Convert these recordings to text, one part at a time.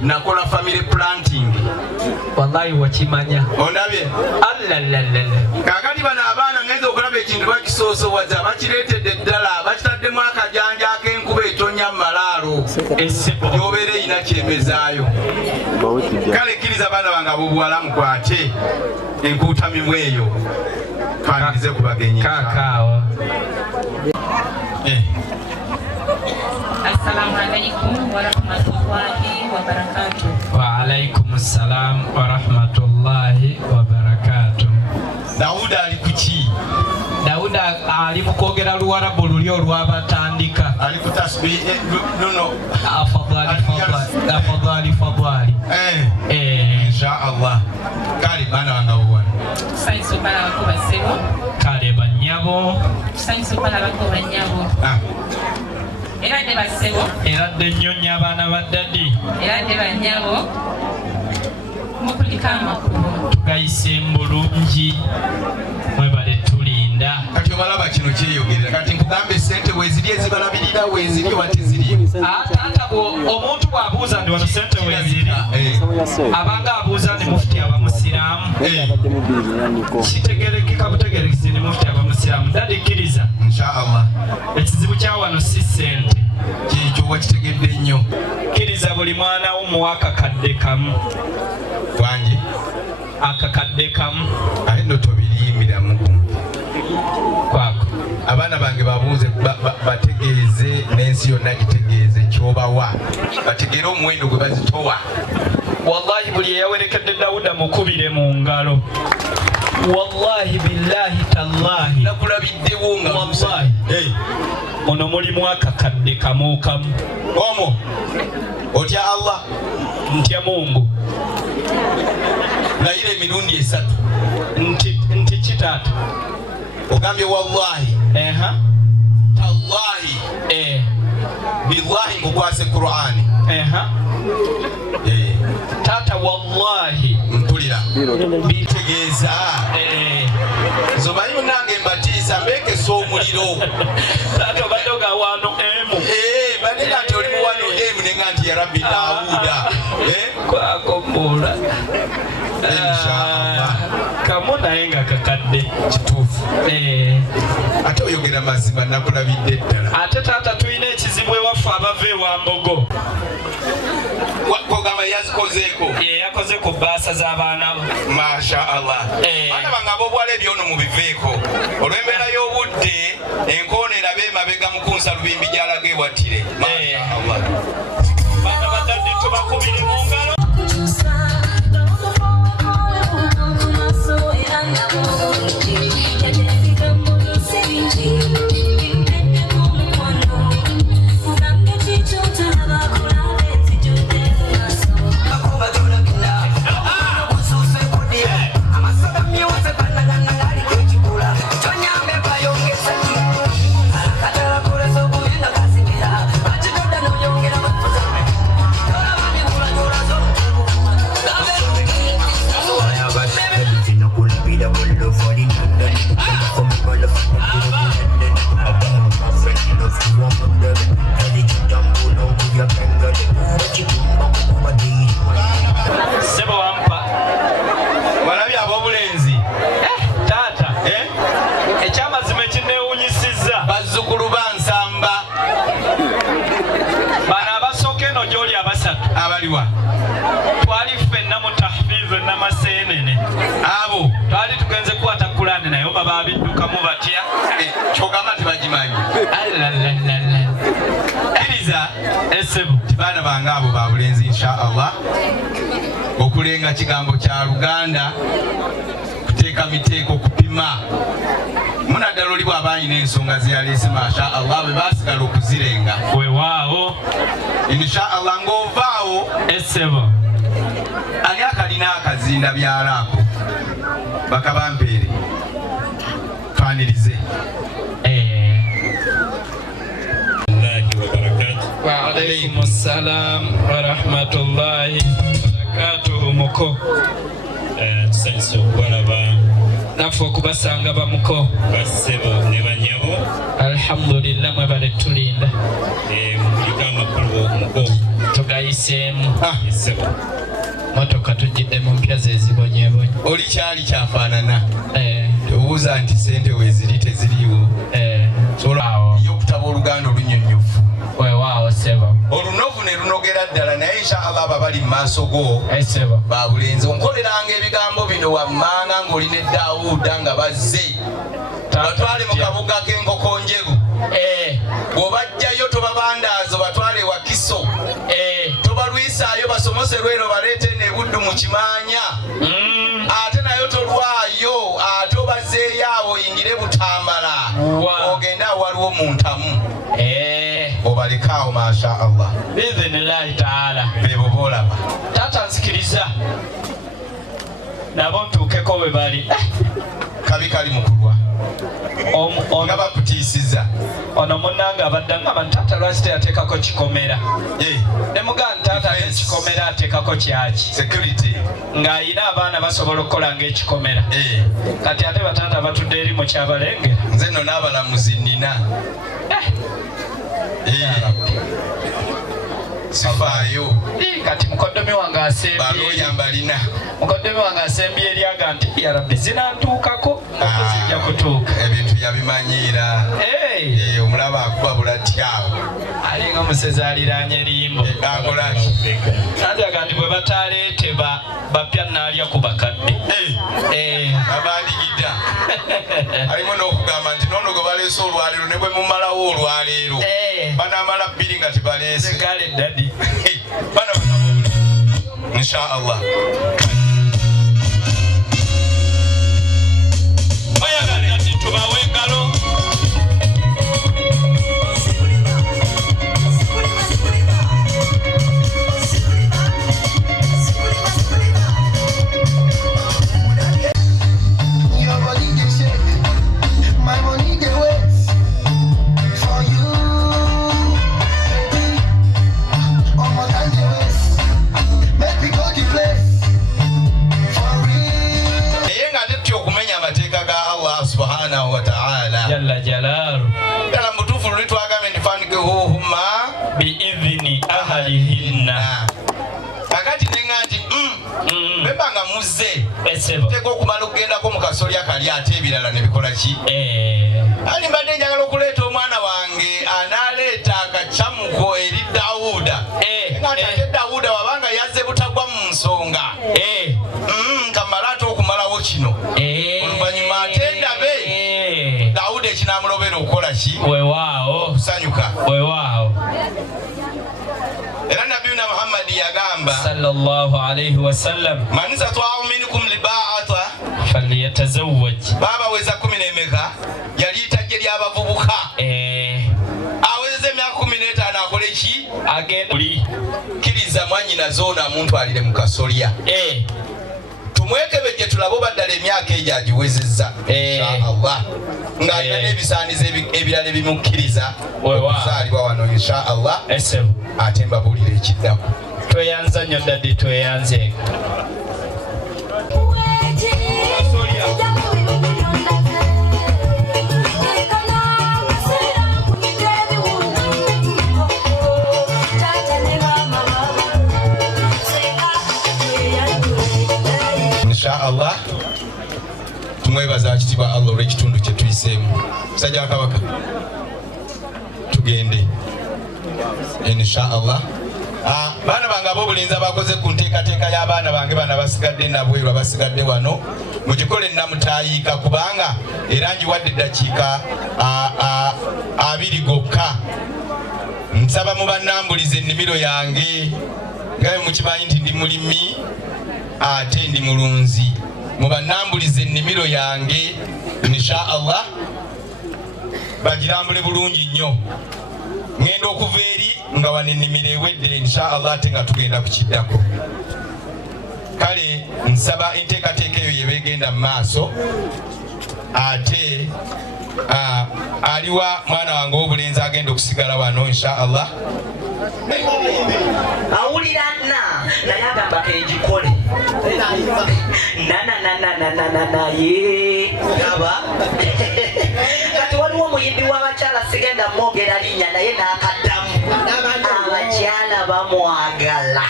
Nakola family planting. Wallahi wakimanya. Ondabye? Allalalala. Kakati bana abaana ngenze okulaba ekintu bakisoosowaza bakireetedde ddala bakitaddemu akajanja ak'enkuba etonnya mu malaalo. Yobeera erina kyemezaayo. Kale kkiriza baana bange ab'obuwala mukwate enkuutamimu eyo twanirize ku bagenyi. Kaakaawa. Assalamu alaikum warahmatullahi wabarakatuh. Wa alaikum assalam warahmatullahi wabarakatuh. Dauda ali kuki? Dauda ali mu kwogera Luwarabu luli olwabatandika. Ali ku tasbih no. Afadhali. Insha Allah. Kale bana wanga bwana. Saiso bala bako basebo. Kale banyabo. Saiso bala bako banyabo. Era de basebo. Era de nyonya abaana ba Dadi. Era de banyabo. Mukulika amakulu. Tugayise mbulungi. Mwebale tulinda. Kati obalaba kino kyeyogerera. Kati nkugambe sente weziri ezibalabirira weziri wati ziri. Tata omuntu bw'abuuza ndi wano sente weziri. Abanga abuuza ndi mufti abamusiraamu. Kitegerekeka butegerekese ndi mufti abamusiraamu. Dadi kkiriza. Inshallah. Ekizibu kya wano si sente. Kikyo wakitegedde nnyo. Kkiriza buli mwana wo muwa akakadde kamu. Wangi? Akakadde kamu. Ate nno tobiriyimbiramu. Kwako. Abaana bange babuuze bategeeze n'ensi yonna gitegeeze kyobawa. Bategeere omuwendo gwe bazitowa. Wallahi buli eyawerekedde Dawuda mukubire mu ngalo. Wallahi billahi tallahi. Nakulabiddewo nga wallahi. Muno mulimu akakadde kamu kamu. Omwo otya Allah? Ntya Mungu. Layira emirundi esatu. Nti kitata. Ogambye wallahi. Tallahi. Billahi nkukwase Qur'ani. Tata wallahi. Mpulira. Bitegeeza. Zomanyi munange mbatiisa mbekesa omuliro. Tata badoga wano emu. Banega nti oli muwano emu nenga nti ya Rabbi Dawuda. Kwako mbula. Inshallah. Kamu naye nga kakadde. Kituufu. Ate oyogera mazima nakulabidde ddala. Ate taata tulina ekizibu ewaffe abava ewa Mbogo. Kogamba yazikozeeko. Yakoze ku bbaasa z'abaana bo. Masha Allah. Baana bange ab'obuwala ebyono mubiveeko. Olw'embeera y'obudde enkoona erabe emabega mu kunsa lubimbi gy'alaga ewatire. Masha Allah. Baana ba Dadi tubakubire mu ngalo. babiddukamu batya kyogamba tebagimanyi kkiriza esebo baana bange abo babulenzi inshaallah okulenga kigambo kya Luganda kuteeka miteeko kupima munaddala oli bw'aba alina ensonga zeyaleese mashaallah bwe baasigala okuzirenga wewaawo inshaallah ng'ovaawo esebo ani akalina akazinda byalaako bakabampeere twanirize. Waalaikum assalam wa rahmatullahi wa barakatuhu muko tusanyusa okubalaba naffe okubasanga bamuko bassebo ne banyabo alhamdulillah mwebale tulinda mukuliko amakulu muko tugayiseemu ssebo motoka tujjidde mu mpya zezibonyebonye oli kyali kyafaanana tebuuza nti sente weeziri teziriiwo yo okutaba Oluganda olunyonyofu wewaawo sebo olunovu ne lunogera ddala naye inshaallah abo bali mu maaso go babulenzi onkoleranga ebigambo bino wammanga ng'oli ne Daawuda nga bazze batwale mu kabuga k'enkoko njeru bw'obajjayo tobabandaazo batwale wa Kiso tobalwisaayo basomose lwero baleete ne Buddu mu Kimaanya ate nayo tolwayo ate obazeeyo awo oyingire Butambala ogenda waliwo mu Ntamu obalekaawo mashaallah biiznillahi taala bebo boolaba taata nzikiriza nabo ntuukeko we bali kabi kali mukulwa nga bakutiisiza ono munnange abadde ngamba nti taata lwaki teyateekako kikomera ne mugamba nti taata ekikomera ateekako kyaki security ng'ayina abaana basobola okukola ng'ekikomera kati ate bataata batudde eri mu kyabalengera nze nno n'abalamuzi nnina sifaayo kati mukoddomi wange balooyambalina mukoddomi wange asembye eryaga nti ya rabbi zinantuukako okuzijja kutuuka ebintu yabimanyiira omulaba akuba bulatyawo alinga omusezi aliraanye limbo akolaki nanjaga nti bwe bataleete bapya naalya ku bakadde abandigidda alimu n'okugamba nti nono gwe baleese olwaleero ne bwe mumalawo olwaleero banamala 2 nga tebaleese gale dadi bana inshaallah oyagala nti tubawe engalo subhanahu wa ta'ala jalla jalalu kala mutufu lwitwagame ndifanikehuhuma biidhini ahalihinna kakati nenga nti bebanga muzze esebo teka okumala okugendako mu kasolya kali ate ebirala ne bikola ki ali mbadde njagala okuleeta omwana wange anaaleeta akacamuko eri Daawuda nga nti ate Daawuda wabanga yazze butagwa mu nsonga kamala ate okumalawo kino oluvannyuma ate ndabe Daawuda ekinamulobera okukola ki wewaawo okusanyuka wewaawo era nabiyuna Muhammadi yagamba sallallahu alayhi wa sallam man istata'u minkum libaata falyatazawwaj baba weza 10 n'emeka yali itajje ly'abavubuka awezeze emyaka 15 akole ki agenda kkiriza mwanyina zoona muntu alire mu kasolya tumwekebejje tulabo baddala emyaka egyo agiwezezza inshaallah ng'alina n'ebisaanizo ebirala ebimukkiriza okuzaalibwa wano inshaallah ate mbabuulira ekiddako tweyanza nnyo dadi tweyanze inshaallah tumwebaza kitibwa Allah olw'ekitundu kye tuyiseemu musajja wa kabaka tugende inshaallah baana bange ab'obulenzi abakoze ku nteekateeka y'abaana bange bana basigadde nabwerwa basigadde wano mugikole namutayiika kubanga era njiwadde eddakiika 2 gokka. Nsaba mu bannambuliza ennimiro yange nga mukimanyi nti ndi mulimi ate ndi mulunzi. Mu bannambuliza ennimiro yange insha Allah bagirambule bulungi nnyo. Ngenda okuva eri nga wano ennimiro ewedde insha Allah ate nga tugenda kukiddako. Kale nsaba enteekateeka eyo yebegenda mu maaso ate aliwa mwana wange w'obulenzi agenda okusigala wano insha Allah. Awulira naye agamba kegikole ye gaba kati waliwo omuyimbi w'abakyala sigenda mwogera linnya naye n'akaddamu abakyala bamwagala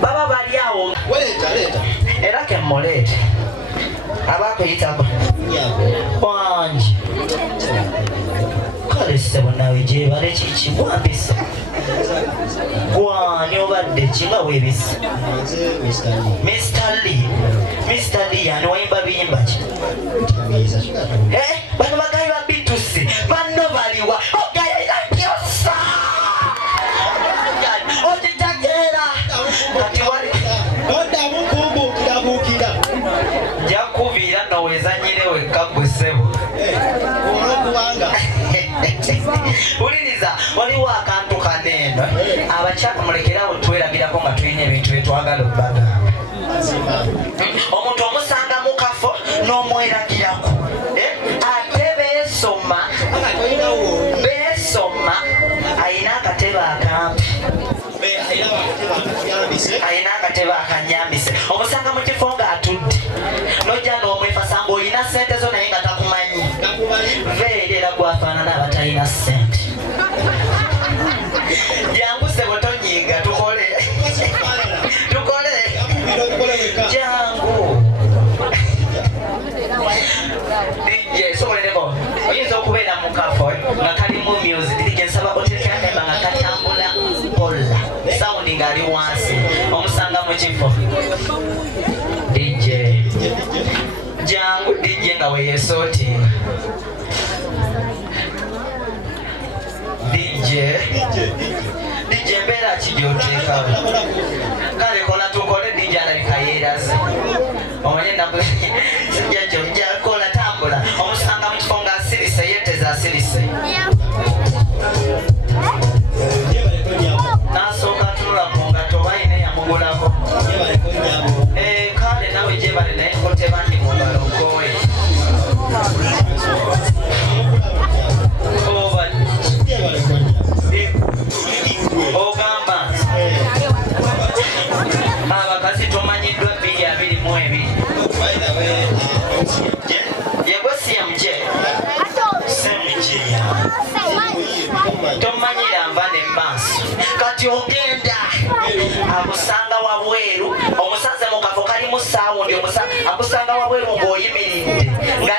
baba bali awo era kemuleete abakuyitako wangi kale ssebo nawe gyebale kiki mwambisa gwani obadde kinga weebisa Mr. Lee yani wayimba biyimba ki bano bagayi ba bitusi banno baliwa ogayira byosa okitegeera kati wali jakubira nowezanyire wekka gwe ssebo uliriza waliwo akantu kaneeno abakyala mulekerawo twerabirako nga tulina ebintu byetwagala okubagamba. Omuntu omusanga mu kafo n'omweragirako ate beesoma ayina akatebe akampi ayina akatebe akanyambise omusanga mu kifo ng'atudde nojja n'omwefasa ng'olina ssente zo naye nga takumanyi veeri era gwafaanana abatalina ssente. Jangu ssebo tonyiiga tukole jangu sobolereko oyinza okubeera mu kafo nga kalimu music DJ nsaba otekerakemba nga katambula pola saundi ngaali wansi omusanga mu kifo DJ jangu DJ nga weyeesootinga DJ mbeera kijooteekawo kale kola tukole DJ alabika yeeraze omanye jakola tambula omusanga mu kifo nga asirise yeeteza asirise nasooka tunulako nga tobaine yamugulako kale nawe gyebale naye kotebandi mungalo gowe ogamba abakazi tomanyiddwa 222 yegwe siyamuje tomanyira nva ne maaso kati ogenda akusanga wabweru omusaze mu kafo kalimu saawundi akusanga wabweru ng'oyimiridde nga